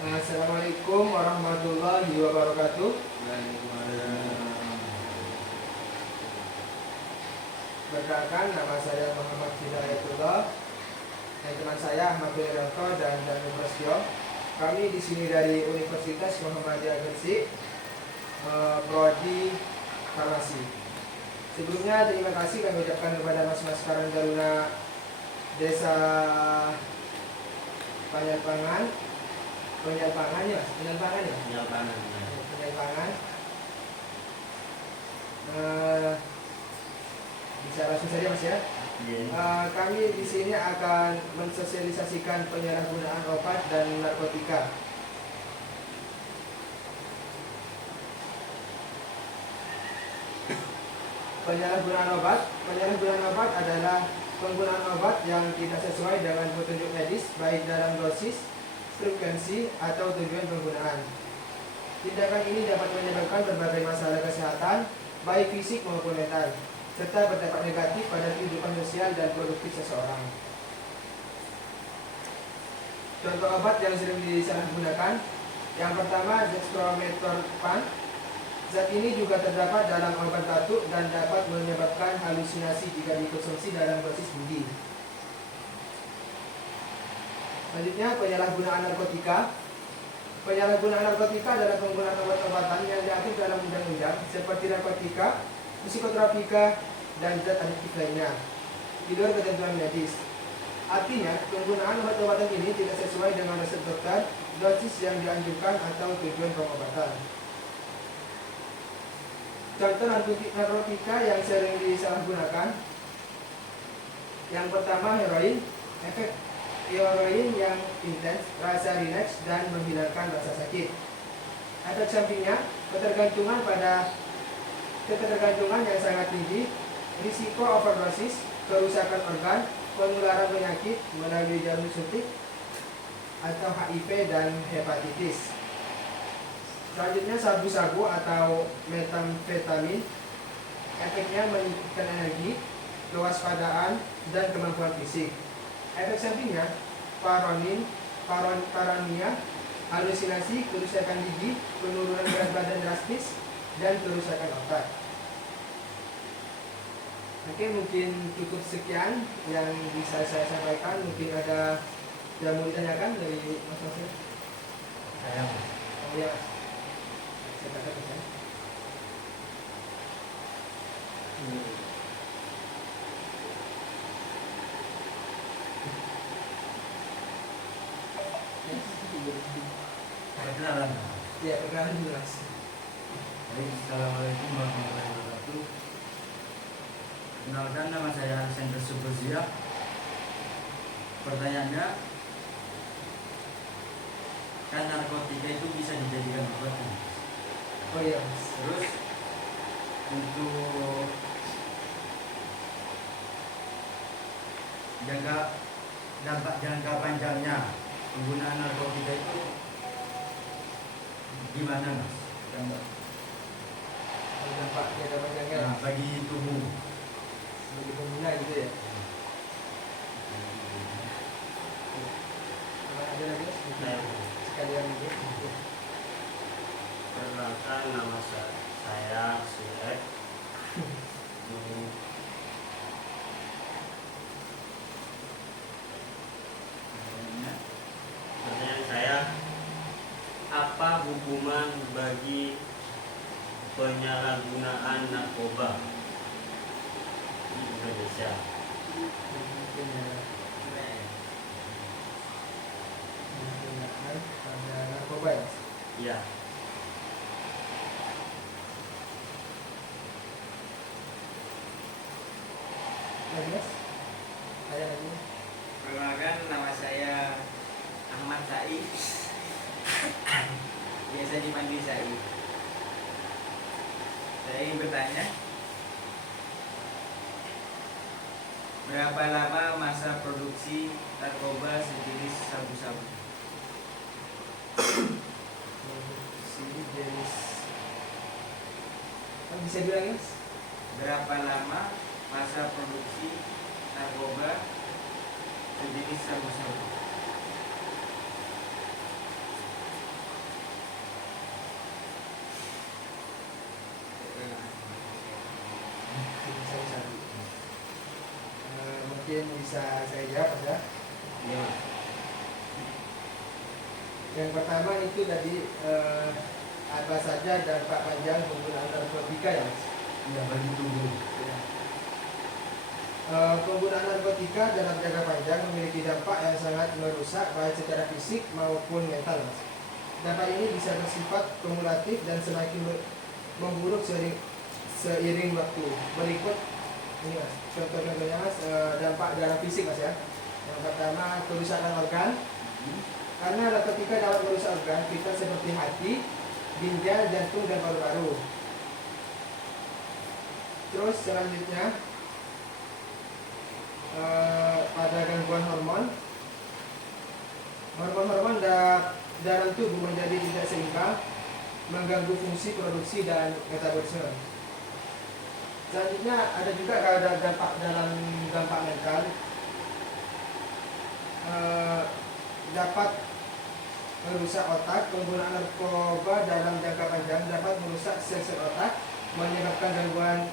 Assalamualaikum warahmatullahi wabarakatuh. Perkenalkan, nama saya Muhammad Hidayatullah dan teman saya Ahmad Wiranto dan Danu Prasetyo. Kami di sini dari Universitas Muhammadiyah Gresik, prodi farmasi. Sebelumnya terima kasih kami ucapkan kepada Mas Karang Taruna Desa Penyalpangan bisa langsung saja Mas ya. Kami di sini akan mensosialisasikan penyalahgunaan obat dan narkotika. Penyalahgunaan obat adalah penggunaan obat yang tidak sesuai dengan petunjuk medis, baik dalam dosis, frekuensi, atau tujuan penggunaan. Tindakan ini dapat menyebabkan berbagai masalah kesehatan, baik fisik maupun mental, serta berdampak negatif pada kehidupan sosial dan produktif seseorang. Contoh obat yang sering disalahgunakan, yang pertama dextromethorphan. Zat ini juga terdapat dalam obat batuk dan dapat menyebabkan halusinasi jika dikonsumsi dalam dosis tinggi. Selanjutnya, penyalahgunaan narkotika. Penyalahgunaan narkotika adalah penggunaan obat-obatan yang diatur dalam undang-undang seperti narkotika, psikotropika, dan zat adiktif lainnya di luar ketentuan medis. Artinya, penggunaan obat-obatan ini tidak sesuai dengan resep dokter, dosis yang dianjurkan, atau tujuan pengobatan. Contoh narkotika yang sering disalahgunakan, yang pertama heroin. Efek heroin yang intens, rasa rileks, dan menghilangkan rasa sakit. Efek sampingnya, ketergantungan yang sangat tinggi, risiko overdosis, kerusakan organ, penularan penyakit melalui jarum suntik, atau HIV dan hepatitis. Selanjutnya, sabu-sabu atau metamfetamin. Efeknya meningkatkan energi, kewaspadaan, dan kemampuan fisik. Efek sampingnya, paranoia, halusinasi, kerusakan gigi, penurunan berat badan drastis, dan kerusakan otak. Oke, mungkin cukup sekian yang bisa saya sampaikan. Mungkin ada yang mau ditanyakan dari Mas Nasir? Saya Oh ya, saya katakan ya. perkenalan. Ya, perkenalan dulu Mas. Baik, assalamualaikum warahmatullahi wabarakatuh. Kenalkan, nama saya Alexander Subozia. Pertanyaannya, kan narkotika itu bisa dijadikan obat kan? Oh iya Mas. Terus untuk dampak jangka panjangnya penggunaan narkotika itu gimana Mas? Dampak jangka panjangnya Nah, bagi tubuh. bagi pengguna gitu ya. Ada lagi Mas? Sekalian gitu. Perkenalkan, nama saya Sued. Pertanyaan saya, apa hukuman bagi penyalahgunaan narkoba di Indonesia? Pada narkoba ya Mas? Ya, Lagi Mas? Ada lagi? Perkenalkan, nama saya Ahmad Said. Biasa dipanggil Said. Saya ingin bertanya, berapa lama masa produksi narkoba sejenis sabu-sabu? Sini jenis. Bisa bilang Mas? Berapa lama masa produksi narkoba sejenis sabu-sabu? mungkin bisa saya jawab Mas ya. Iya. Yang pertama itu tadi apa saja dampak panjang penggunaan narkotika ya Mas? Iya, bagi tubuh. Ya. Penggunaan narkotika dalam jangka panjang memiliki dampak yang sangat merusak baik secara fisik maupun mental Mas. Dampak ini bisa bersifat kumulatif dan semakin memburuk seiring waktu. Berikut ini Mas, contoh-contohnya Mas, dampak dalam fisik Mas ya. Yang pertama kerusakan organ. Karena narkotika dapat merusak organ kita seperti hati, ginjal, jantung, dan paru-paru. Terus selanjutnya pada gangguan hormon. Hormon-hormon dalam tubuh menjadi tidak seimbang, mengganggu fungsi produksi dan metabolisme. Selanjutnya ada juga kalau ada dampak mental, dapat merusak otak. Penggunaan narkoba dalam jangka panjang dapat merusak sel-sel otak, menyebabkan gangguan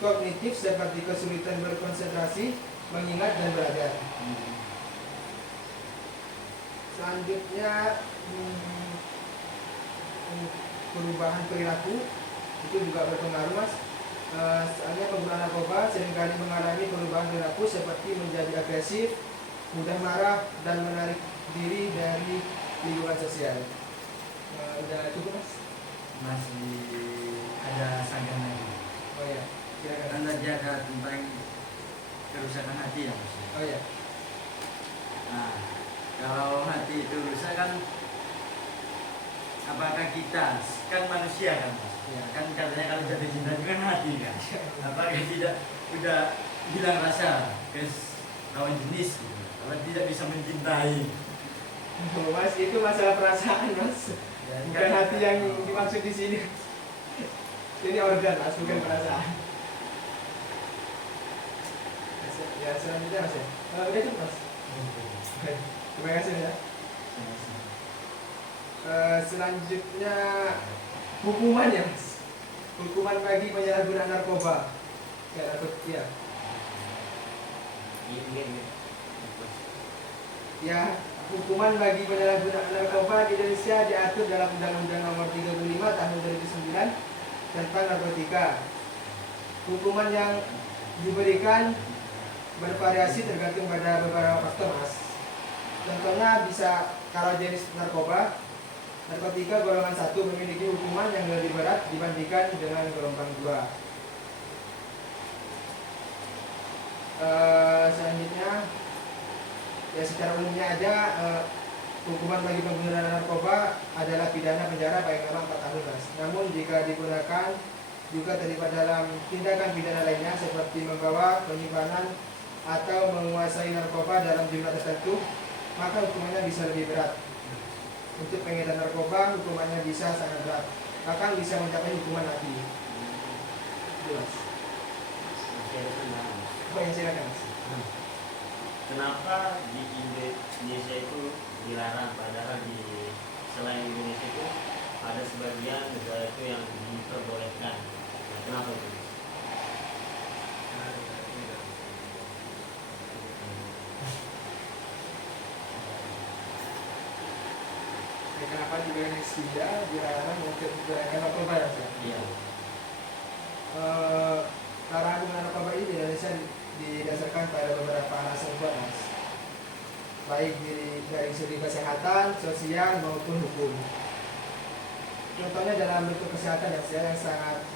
kognitif seperti kesulitan berkonsentrasi, mengingat, dan belajar. Selanjutnya perubahan perilaku itu juga berpengaruh Mas. Soalnya penggunaan narkoba seringkali mengalami perubahan perilaku seperti menjadi agresif, mudah marah, dan menarik diri dari lingkungan sosial. Udah cukup Mas? Masih ada sanggahan lagi. Oh ya, silakan. Kan tadi ada tentang kerusakan hati ya Mas. Oh ya. Nah, kalau hati itu rusak kan, apakah kita kan manusia kan Mas? Ya. Kan katanya kalau jatuh cinta itu kan hati kan. Apakah tidak udah hilang rasa ke lawan jenis gitu? Kalau tidak bisa mencintai. Oh, Mas, itu masalah perasaan Mas. Ya, Bukan hati yang dimaksud di sini. Ini organ Mas, bukan perasaan. Ya selanjutnya Mas ya. Udah cukup Mas. Terima kasih ya. Selanjutnya hukuman ya Mas. Hukuman bagi penyalahgunaan narkoba. Ya. Ya, hukuman bagi penyalahgunaan narkoba di Indonesia diatur dalam Undang-Undang Nomor 35 Tahun 2009 tentang narkotika. Hukuman yang diberikan bervariasi tergantung pada beberapa faktor Mas. Contohnya bisa kalau jenis narkoba, narkotika golongan 1 memiliki hukuman yang lebih berat dibandingkan dengan gelombang 2. Selanjutnya ya secara umumnya aja hukuman bagi pengguna narkoba adalah pidana penjara paling lama 4 tahun Mas. Namun jika digunakan juga terlibat dalam tindakan pidana lainnya seperti membawa, penyimpanan, atau menguasai narkoba dalam jumlah tertentu, maka hukumannya bisa lebih berat. Untuk pengedar narkoba hukumannya bisa sangat berat, bahkan bisa mencapai hukuman mati. Jelas. Oh ya silakan Mas. Kenapa di Indonesia itu dilarang, padahal di selain Indonesia itu ada sebagian negara itu yang diperbolehkan? Nah, kenapa itu? Ya, kenapa di Indonesia dilarang untuk menggunakan narkoba ya? Iya. Larangan penggunaan narkoba ini di Indonesia didasarkan pada beberapa alasan kuat Mas, baik dari segi kesehatan, sosial maupun hukum. Contohnya dalam bentuk kesehatan yang sangat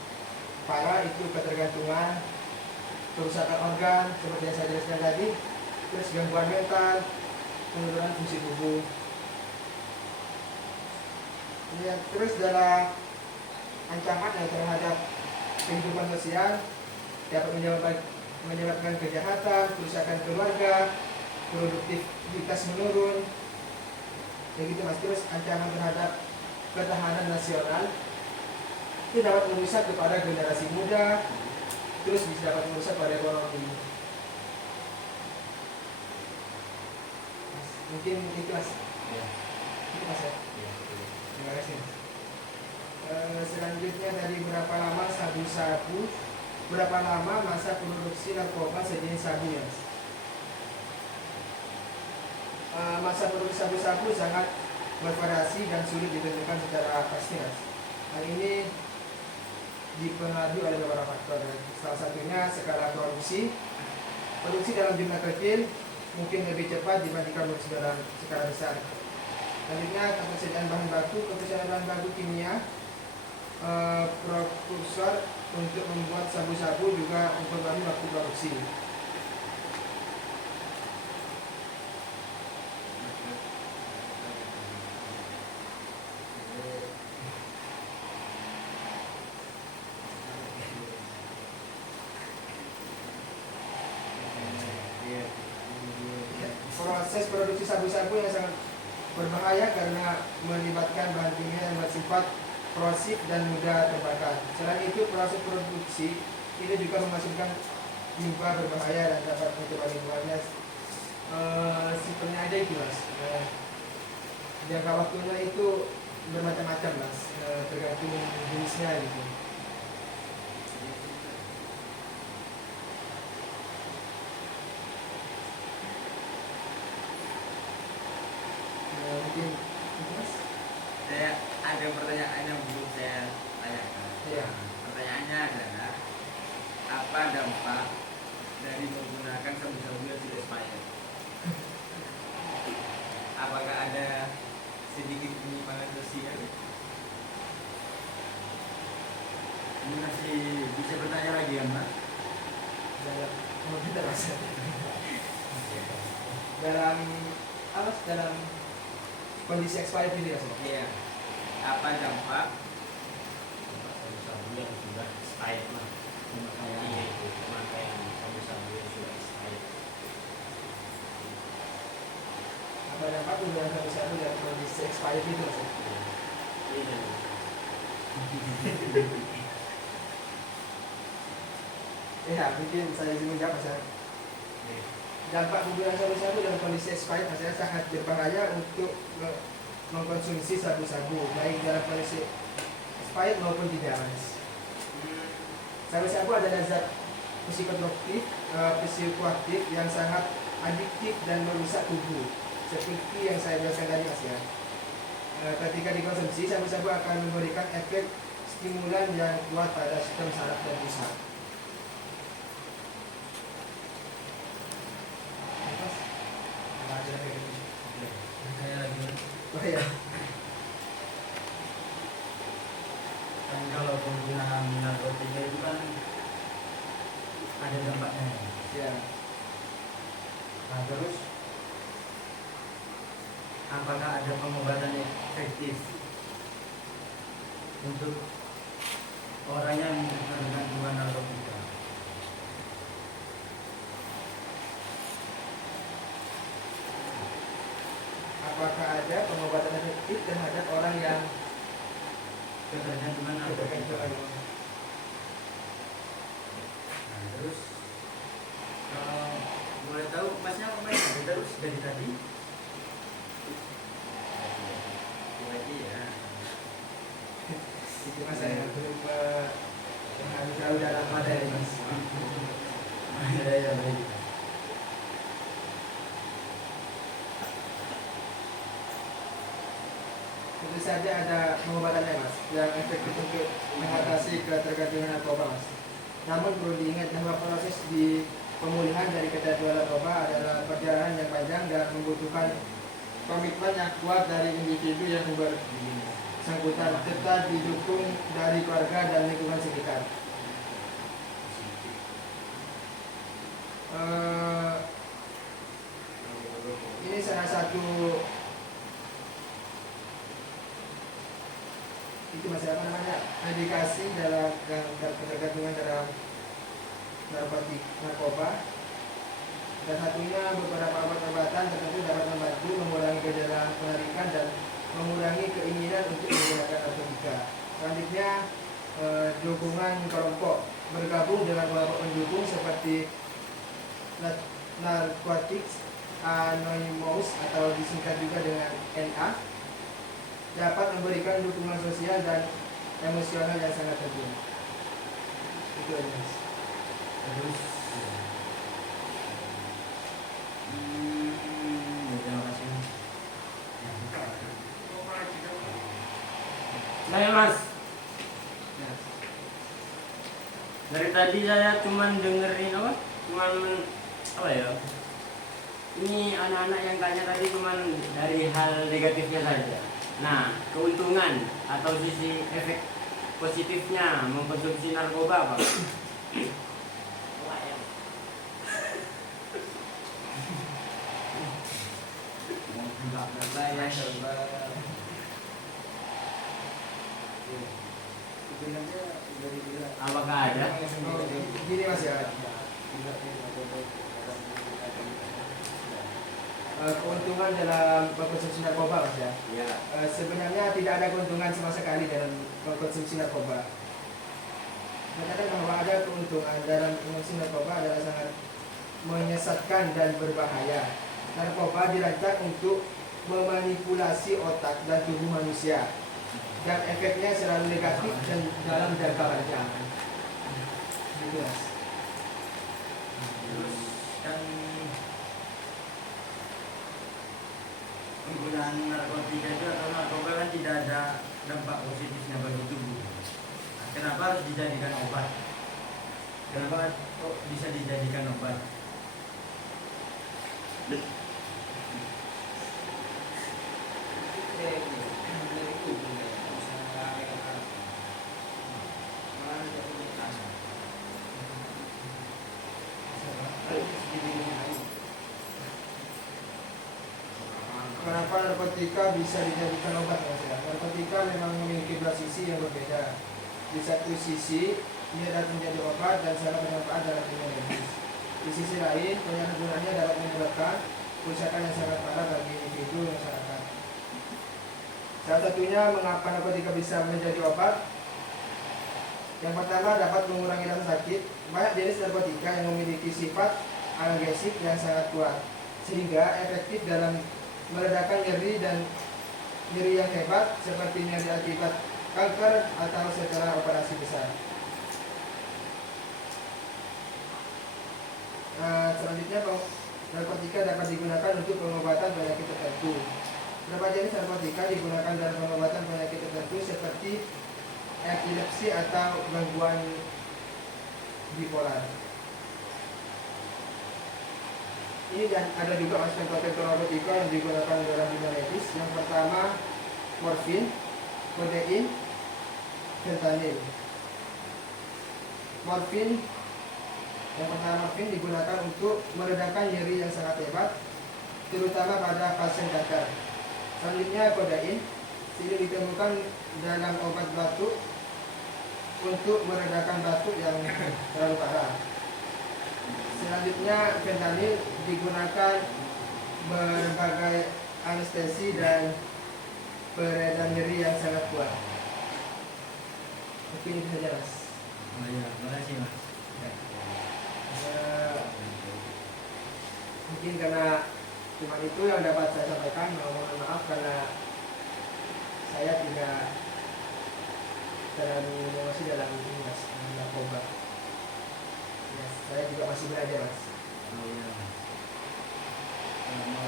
parah itu ketergantungan, kerusakan organ seperti yang saya jelaskan tadi, terus gangguan mental, penurunan fungsi tubuh. Ya, terus dalam ancaman yang terhadap kehidupan sosial dapat menyebabkan kejahatan, kerusakan keluarga, produktivitas menurun, begitu Mas. Terus ancaman terhadap ketahanan nasional itu dapat merusak kepada generasi muda, terus bisa dapat merusak pada ekonomi. Mas, mungkin itu Mas. Iya. Itu Mas ya. Iya, betul. Terima kasih. Selanjutnya dari berapa lama masa produksi narkoba sejenis sabu ya Mas? masa produksi sabu-sabu sangat bervariasi dan sulit ditentukan secara pasti, Mas. Hal ini dipengaruhi oleh beberapa faktor. Salah satunya skala produksi. Produksi dalam jumlah kecil mungkin lebih cepat dibandingkan produksi dalam skala besar. Selanjutnya, ketersediaan bahan baku. Ketersediaan bahan baku kimia, prekursor untuk membuat sabu-sabu juga mempengaruhi waktu produksi. Proses produksi sabu-sabu yang sangat berbahaya karena melibatkan bahan kimia yang bersifat korosif dan mudah terbakar. Selain itu, proses produksi ini juga menghasilkan limbah berbahaya dan dapat mencemari lingkungannya. Simpelnya aja itu, Mas. Jangka waktunya itu bermacam-macam, Mas. Tergantung jenisnya gitu. Mungkin itu, Mas. Saya ada pertanyaan yang belum saya tanyakan. Iya. Pertanyaannya adalah apa dampak dari menggunakan sabu-sabu yang sudah expired? Apakah ada sedikit penyimpangan sosial? Ini masih bisa bertanya lagi ya, Mbak? Dalam dalam apa? Dalam kondisi expired ini, Mas. Iya. Apa dampak sabu-sabu yang sudah expired lah. Iya itu pemakaian sabu-sabu yang sudah expired. Apa dampak penggunaan sabu-sabu dalam kondisi expired itu, Mas? Iya. Ya, mungkin saya ingin menjawab, Mas. Dampak penggunaan sabu-sabu dalam kondisi expired, Mas, sangat berbahaya untuk mengkonsumsi sabu-sabu, baik dalam kondisi expired maupun tidak, Mas. Sabu-sabu adalah zat psikoaktif yang sangat adiktif dan merusak tubuh, seperti yang saya jelaskan tadi, Mas, ya. Ketika dikonsumsi, sabu-sabu akan memberikan efek stimulan yang kuat pada sistem saraf dan pusat. Saya lagi. Oh ya, Kan kalau penggunaan narkotika itu kan ada dampaknya. ya. Nah, terus apakah ada pengobatan yang efektif untuk orang yang tergantungan narkotika? Apakah ada pengobatan efektif terhadap orang yang Ketergantungan narkotika. tergantung? Nah, terus kalau boleh tahu masnya apa main terus dari tadi? Lagi ya. Itu, Mas, saya belum harus tahu dalam materi, Mas. Ya, baik. Tentu saja ada pengobatannya, Mas, yang efektif untuk mengatasi ketergantungan narkoba, Mas. Namun perlu diingat bahwa proses di pemulihan dari kecanduan narkoba adalah perjalanan yang panjang dan membutuhkan komitmen yang kuat dari individu yang bersangkutan, serta didukung dari keluarga dan lingkungan sekitar. Ini salah satu itu masih apa namanya medikasi dalam ketergantungan dalam narkoba. Dan satunya beberapa obat-obatan tertentu dapat membantu mengurangi gejala penarikan dan mengurangi keinginan untuk menggunakan narkotika. Selanjutnya, dukungan kelompok, bergabung dengan kelompok pendukung seperti Narcotics Anonymous atau disingkat juga dengan NA, dapat memberikan dukungan sosial dan emosional yang sangat penting. Itu aja, Mas. Terus terima kasih Saya Mas, Nah, dari tadi saya cuman dengerin apa? Cuman apa ya? Ini anak-anak yang tanya tadi cuman dari hal negatifnya saja. Nah, keuntungan atau sisi efek positifnya mengkonsumsi narkoba apa? Saya coba. Sebenarnya udah dibilang. Apakah ada? oh, gini Mas ya, keuntungan dalam mengkonsumsi narkoba Mas ya. Ya. Sebenarnya tidak ada keuntungan sama sekali dalam mengkonsumsi narkoba. Mengatakan bahwa ada keuntungan dalam mengkonsumsi narkoba adalah sangat menyesatkan dan berbahaya. Narkoba dirancang untuk memanipulasi otak dan tubuh manusia, dan efeknya selalu negatif dan dalam jangka panjang. Gitu Mas. Terus kan penggunaan narkotika itu atau narkoba kan tidak ada dampak positifnya bagi tubuh. Nah, kenapa harus dijadikan obat? Kenapa kok bisa dijadikan obat? Kenapa narkotika bisa dijadikan obat Mas ya? Narkotika memang memiliki dua sisi yang berbeda. Di satu sisi ia dapat menjadi obat dan sangat bermanfaat dalam dunia medis. Di sisi lain, penyalahgunaannya dapat menyebabkan kerusakan yang sangat parah bagi individu masyarakat. Salah satunya mengapa narkotika bisa menjadi obat. Yang pertama, dapat mengurangi rasa sakit. Banyak jenis narkotika yang memiliki sifat analgesik yang sangat kuat, sehingga efektif dalam meredakan nyeri dan nyeri yang hebat seperti nyeri akibat kanker atau setelah operasi besar. Selanjutnya, narkotika dapat digunakan untuk pengobatan penyakit tertentu. Beberapa jenis narkotika digunakan dalam pengobatan penyakit tertentu seperti epilepsi atau gangguan bipolar. Ini dan ada juga konten narkotika yang digunakan dalam dunia medis. Yang pertama, morfin, kodein, fentanyl. Yang pertama, morfin digunakan untuk meredakan nyeri yang sangat hebat, terutama pada pasien kanker. Selanjutnya, kodein. Ini ditemukan dalam obat batuk untuk meredakan batuk yang terlalu parah. Selanjutnya, fentanyl digunakan berbagai anestesi dan pereda nyeri yang sangat kuat. Mungkin itu saja Mas. Oh iya, terima kasih Mas. Mungkin karena cuma itu yang dapat saya sampaikan. Mohon maaf karena saya tidak terlalu masih dalam ini Mas, narkoba. Ya, saya juga masih belajar Mas. Oh iya. Kalau mau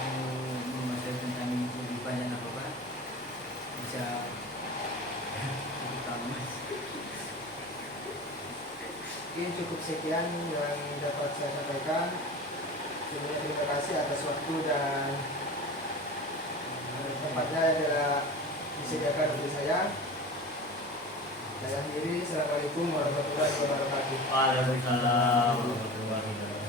menguasai tentang lebih banyak apa bisa cukup tahu Mas. Mungkin cukup sekian yang dapat saya sampaikan. Sebelumnya terima kasih atas waktu dan tempatnya adalah disediakan untuk saya. Saya akhiri. Assalamualaikum warahmatullahi wabarakatuh. Waalaikumsalam warahmatullahi wabarakatuh.